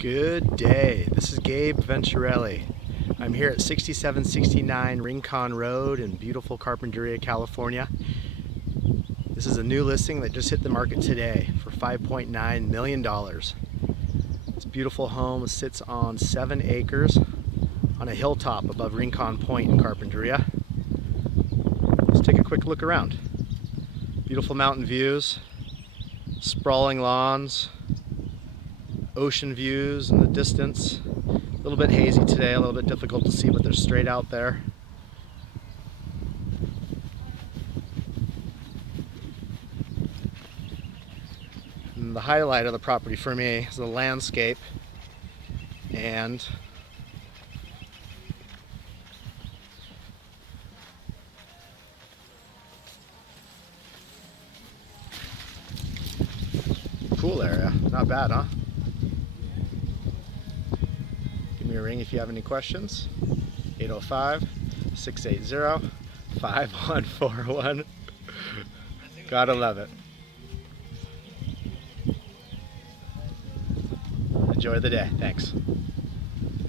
Good day. This is Gabe Venturelli. I'm here at 6769 Rincon Road in beautiful Carpinteria, California. This is a new listing that just hit the market today for $5.9 million. This beautiful home sits on 7 acres on a hilltop above Rincon Point in Carpinteria. Let's take a quick look around. Beautiful mountain views, sprawling lawns, ocean views in the distance. A little bit hazy today, a little bit difficult to see, but they're straight out there. And the highlight of the property for me is the landscape and pool area. Not bad, huh? Give me a ring if you have any questions. 805-680-5141. Gotta love it. Enjoy the day. Thanks.